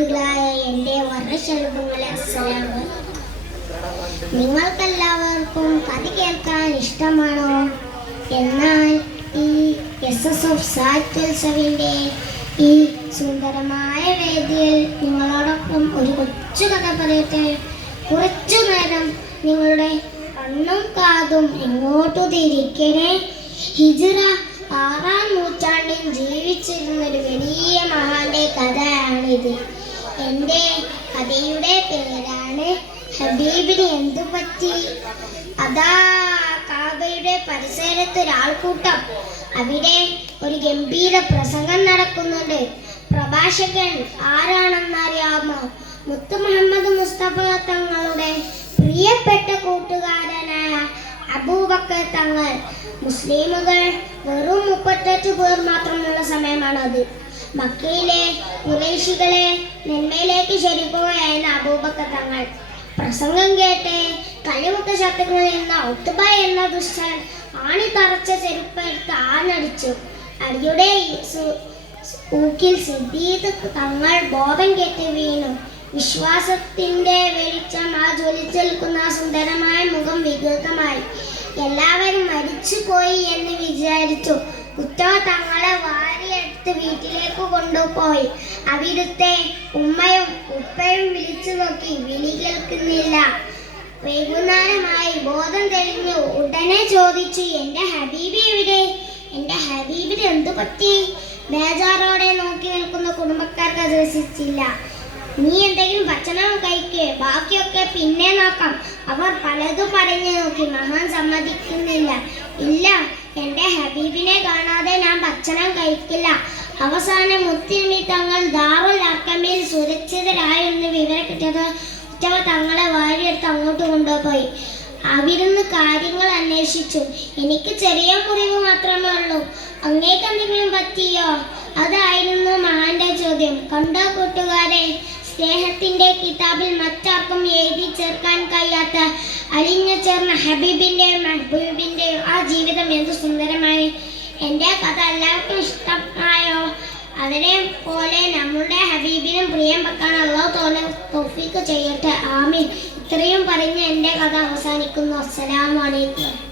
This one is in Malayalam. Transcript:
സുഹൃത്തുക്കളായ എന്റെ അസ്സലാമു നിങ്ങൾക്കെല്ലാവർക്കും കഥ കേൾക്കാൻ ഇഷ്ടമാണോ? എന്നാൽ ഈ എസ് എസ് എഫ് സാഹിത്യോത്സവിന്റെ ഈ സുന്ദരമായ വേദിയിൽ നിങ്ങളോടൊപ്പം ഒരു കൊച്ചു കഥ പറയട്ടെ. കുറച്ചു നേരം നിങ്ങളുടെ കണ്ണും കാതും എങ്ങോട്ടു തിരിക്കണേ. ഹിജിറ ആറാം നൂറ്റാണ്ടിൽ ജീവിച്ചിരുന്ന ഒരു വലിയ മഹാന്റെ കഥയാണിത്. എന്റെ കഥയുടെ പേരാണ് ഹബീബിന് എന്തു പറ്റി? അതാ കാബയുടെ പരിസരത്ത് ഒരാൾക്കൂട്ടം അവിടെ ഒരു ഗംഭീര പ്രസംഗം നടക്കുന്നുണ്ട്. പ്രഭാഷകൻ ആരാണെന്നറിയാമോ? മുത്തു മുഹമ്മദ് മുസ്തഫ തങ്ങളുടെ പ്രിയപ്പെട്ട കൂട്ടുകാരനായ അബൂബക്കർ തങ്ങൾ. മുസ്ലിമുകൾ വെറും മുപ്പത്തെട്ട് പേർ മാത്രമുള്ള സമയമാണത്. മക്കയിലെ കുറേശികളെ നന്മയിലേക്ക് ക്ഷണിക്കുകയായിരുന്നു അബൂബക്കർ തങ്ങൾ പ്രസംഗം കേട്ട് കഴിവുത്ത ശത്രുക്കളിൽ നിന്ന് ഒത്തുബ എന്ന ദുഷ്ടൻ ആണി തറച്ച ചെരുപ്പെടുത്ത് ആഞ്ഞടിച്ചു. അടിയുടെ ഊക്കിൽ സിദ്ധീത് തങ്ങൾ ബോധം കെട്ടി വീണു. വിശ്വാസത്തിന്റെ വെളിച്ചം ആ ജ്വലിച്ചേൽക്കുന്ന സുന്ദരമായ മുഖം വികൃതമായി. എല്ലാവരും മരിച്ചുപോയി എന്ന് വിചാരിച്ചു. ഉത്തവ തങ്ങളെ വീട്ടിലേക്ക് കൊണ്ടുപോയി. അവിടുത്തെ ഉമ്മയും ഉപ്പയും വിളിച്ചു നോക്കി. വിളി കേൾക്കുന്നില്ല. വൈകുന്നേരമായി ബോധം തെളിഞ്ഞു. ഉടനെ ചോദിച്ചു എന്റെ ഹബീബി എവിടെ? എന്റെ ഹബീബിന് എന്തു പറ്റി? ബേജാറോടെ നോക്കി നിൽക്കുന്ന കുടുംബക്കാർക്ക് അത് നീ എന്തെങ്കിലും ഭക്ഷണം കഴിക്കേ. ബാക്കിയൊക്കെ പിന്നെ നോക്കാം. അവർ പലതും പറഞ്ഞു നോക്കി. മഹാൻ സമ്മതിക്കുന്നില്ല. ഇല്ല എന്റെ ഹബീബിനെ കാണാതെ ഞാൻ ഭക്ഷണം കഴിക്കില്ല. അവസാനം മുത്തിമി തങ്ങൾ ദാറുൽ അക്കമിൽ സുരക്ഷിതരായെന്ന് വിവരം കിട്ടിയത് ഉറ്റവ തങ്ങളെ വാരിയെടുത്ത് അങ്ങോട്ട് കൊണ്ടുപോയി. അവിടുന്ന് കാര്യങ്ങൾ അന്വേഷിച്ചു. എനിക്ക് ചെറിയ മുറിവ് മാത്രമേ ഉള്ളൂ. അങ്ങേക്ക് എന്തെങ്കിലും പറ്റിയോ? അതായിരുന്നു മഹാന്റെ ചോദ്യം. കണ്ടോ കൂട്ടുകാരെ? സ്നേഹത്തിന്റെ കിതാബിൽ മറ്റാർക്കും എഴുതി ചേർക്കാൻ കഴിയാത്ത അലിഞ്ഞു ചേർന്ന ഹബീബിന്റെ മഹബൂബിന്റെയും ആ ജീവിതം എന്ത് സുന്ദരമായി എന്റെ കഥ എല്ലാവർക്കും ഇഷ്ടമായോ? അതിനെ പോലെ നമ്മുടെ ഹബീബിനും പ്രിയം വെക്കാൻ അള്ളാഹു തോല തൊഫിക്ക് ചെയ്യട്ടെ. ആമീൻ. ഇത്രയും പറഞ്ഞ് എന്റെ കഥ അവസാനിക്കുന്നു. അസ്സലാമു അലൈക്കും.